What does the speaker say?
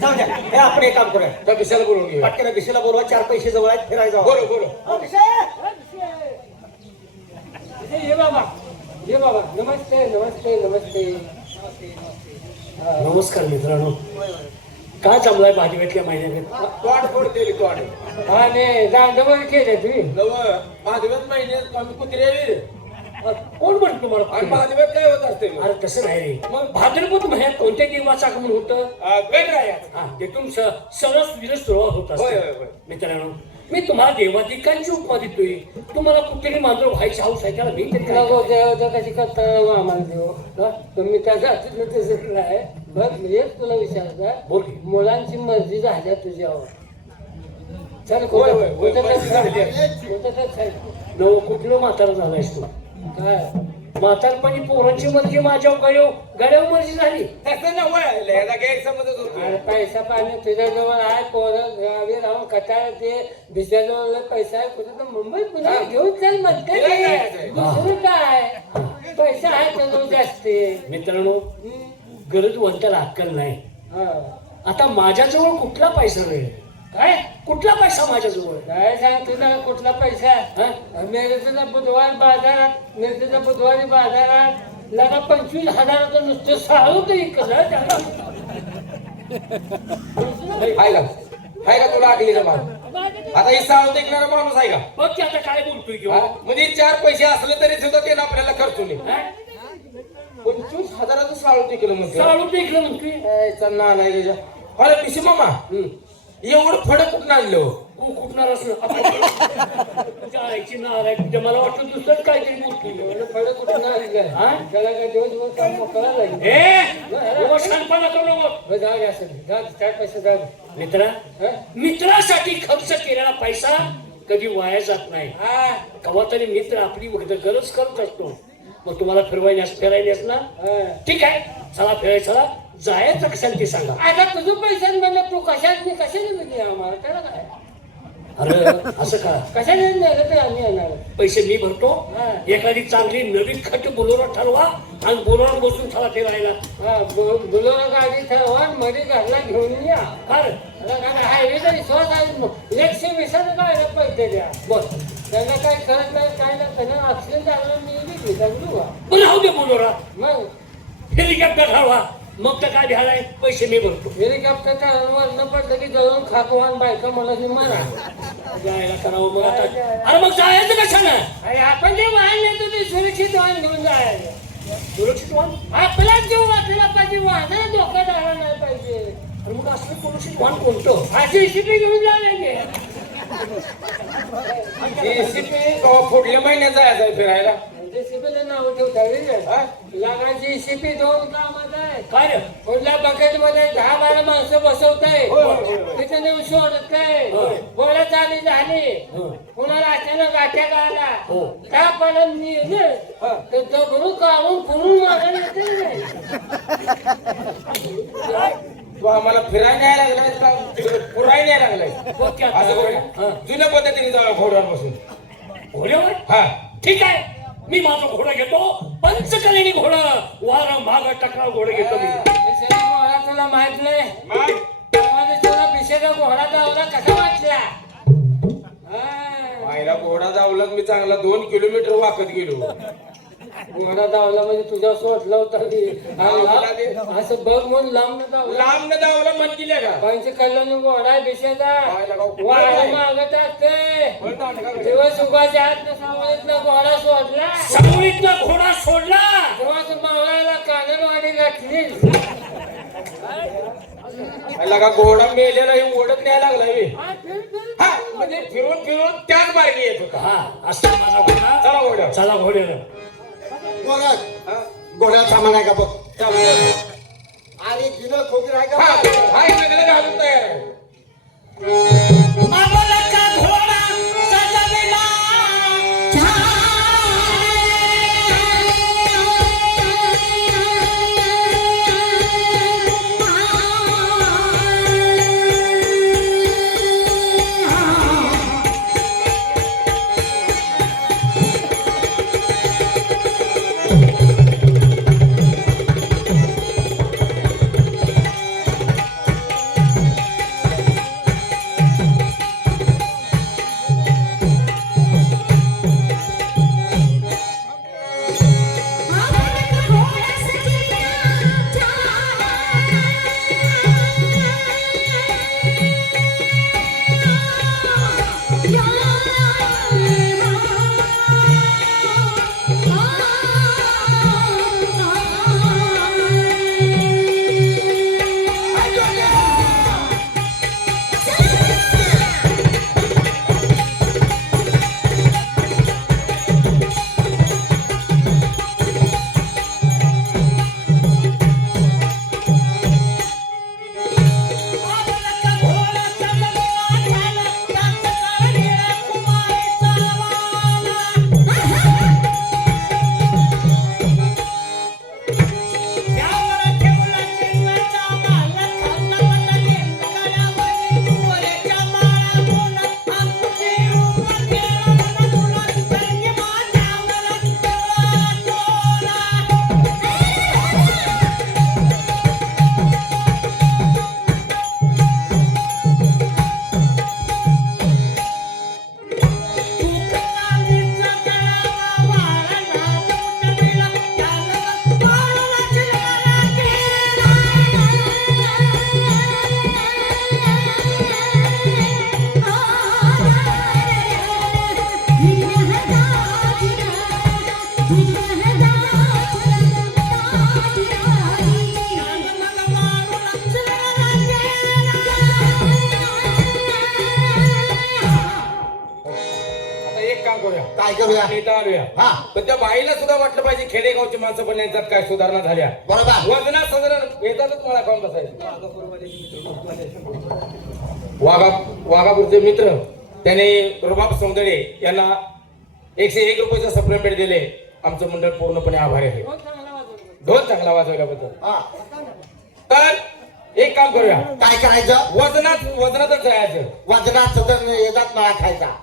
जाऊ द्या. हे आपण एक काम करूया. त्या विषयाला बोलवून घेऊया. पटकन विषयाला बोलवा. 4 पैसे जवळ आहेत. फिरायला बोलो बोलो. ये बाबा नमस्ते नमस्ते नमस्ते. नमस्कार मित्रांनो. काय जमलाय भाजीवाटल्या महिन्यात? तोड फोडते तोड. आणि दांडवर केले तुम्ही नव महादेवात महिन्यात आम्ही कुत्रे कोण म्हणतो तुम्हाला? आणि महादेवात काय होत असते अरे तसं नाही रे. मग भाद्रपद महिन्यात कोणत्या देवाचं आगमन होतं? गणरायात. तिथून सरस विरस सुरुवात होत होय, होय, असते. होय. मित्रांनो मी तुम्हाला देवाधिकांची उपमा देतोय. तुम्हाला कुठेही मांजर व्हायची हाऊस आहे त्याला मी तरी काय नको देव कशी करता आम्हाला देव तुम्ही त्या जातीतलं ते आहे बघ एक तुला विचारता बोल की. मुलांची मर्जी झाल्या तुझ्यावर चल होय, होय, होय, कुठं मर्जी झाली नव कुठलं म्हातारा झालायस तू? काय म्हातारपणी पोरांची मर्जी माझ्या गड्यावर मर्जी झाली. तसं नव्हे याला गैरसमजच होतो. अरे पैसा पाणी तुझ्याजवळ आहे पोरं गावी राहून कटाळ ते दुसऱ्याजवळ पैसा आहे कुठं तर मुंबई पुन्हा घेऊन चल म्हणते फिरायला जायचंय. दुसरं काय पैसा आहे त्याजवळ जास्त मित्रांनो गरजवंताला अक्कल नाही. हा आता माझ्याजवळ कुठला पैसा नाही. काय कुठला पैसा माझ्याजवळ? काय सांग तुला कुठला पैसा मिरचीचा बुधवार बाजारात मिरचीचा बुधवारी बाजारात लगा 25,000 नुसतं साळू तर इकडं हाय का तुला आगलीचा माल? आता ही सावध ऐकणारा माणूस आहे का? बघ की आता काय बोलतोय किंवा म्हणजे 4 पैसे असले तरी सुद्धा ते आपल्याला खर्चू नये. 25,000चं साळू केलं म्हणते. साळू टेकलं म्हणतोय. ना नाही त्याच्या. अरे पिशी मामा एवढं फडक कुठून आणलं? कुठणार असं तुझ्या आईची नार आहे तुझ्या. मला वाटतं दुसरंच काहीतरी बोलतोय. फळ कुठं नाही हा? त्याला काय दिवसभर काम मोकळा लागेल शानपणा करू नको. जाऊ असेल जा काय पैसे जाऊ मित्रा मित्रासाठी खर्च केलेला पैसा कधी वाया जात नाही. कवा तरी मित्र आपली गरज करत असतो. मग तुम्हाला फिरायला ना ठीक आहे चला फिरायला चला. जायचं कशाला ते सांगा. आता तुझं पैसा म्हणलं तू कशाने म्हणजे आम्हाला त्याला काय अरे असं का? कशाने नेलं तर आम्ही येणार पैसे मी भरतो. एखादी चांगली नवीन खट बोलोरा ठरवा आणि बोलोरा बसून चला फिरायला. बुलोरा गाडी ठरवा मध्ये घरला घेऊन या. हायवेचा विश्वास आहे 120 काय पैसे द्या बस. त्यांना काय करत नाही काय नाही त्यांना ऍक्सिडेंट झाला मी जगलो पण राहू दे बोलोरा. मग हेलिकॉप्टर ठरवा मग तर काय भ्यालाय पैसे मी भरतो. हेलिकॉप्टरच्या वर्ण पडलं की जळून खातो आणि बायका मला मारा जायला करावं मग आता. अरे मग जायचं कशानं? अरे आपण जे वाहन नेतो ते सुरक्षित वाहन घेऊन जायचं. सुरक्षित वाहन? आपला जीव वाचला पाहिजे वाहन धोका झाला नाही पाहिजे. अरे मग असलं सुरक्षित वाहन कोणतं? जेसीबी घेऊन जायला पुढल्या महिन्यात जायचं फिरायला. जेसीबीला नाव ठेवता लागा जेसीबी 2 कामात आहे. काय रे? पुढल्या बकेट मध्ये 10-12 माणसं बसवताय तिथे नेऊन सोडत काय गोळ्या चाली झाली कुणाला अचानक अटॅक आला त्या पण नेलं तर दगडू काढून पुरून मागायला येते. तू आम्हाला फिरायला न्यायला लागलाय का पुराय न्यायला लागलाय? जुन्या पद्धतीने जाऊ घोड्यावर बसून. घोड्यावर? हा ठीक आहे मी माझा घोडा घेतो. पंचकलेनी घोडा वारा माग टकरा घोडा घेतो मी. घोडा तुला माहित नाही तुला पिशेचा घोडा धावला कसा वाटला? मायला घोडा धावला मी चांगला 2 किलोमीटर वाकत गेलो. घोडा धावला म्हणजे तुझ्या सोडला होता असं बघ म्हणून लांब न धावला मन दिल्या का? पंचकल्याण घोडा आहे पिशेचा वारा मागत असते दिवस उगाच्या हात सावळीतला घोडा सोडला सावळीतला घोडा सोडला तेव्हा मावळाला काननवाडी गाठली. लगा घोडा मेलेला हे ओढत न्यायला लागला. हा म्हणजे फिरून फिरून त्याच मार्गे येत होता. हा असं माझा घोडा. चला घोड्या चला घोड्याला. घोड्यात सामान आहे का बघ. आणि गिनं खोबीर आहे का? हाय सगळं घालून तयार आहे. आम्हाला का घोडा सजविला काम करूया काय करूया इथं आलोया हा पण त्या बाईला सुद्धा वाटलं पाहिजे खेडेगावची माणसं पण यांच्यात काय सुधारणा झाल्या बरोबर वजनात साधारण येतातच मला काम बसायचं वाघापूरचे मित्र त्याने रुबाब सौंदर्य यांना 101 रुपयाचं सप्लिमेंट दिले आमचं मंडळ पूर्णपणे आभारी आहे ढोल चांगला वाजवल्याबद्दल हा तर एक काम करूया काय करायचं वजनातच जायचं वजनात सतत येतात मला खायचा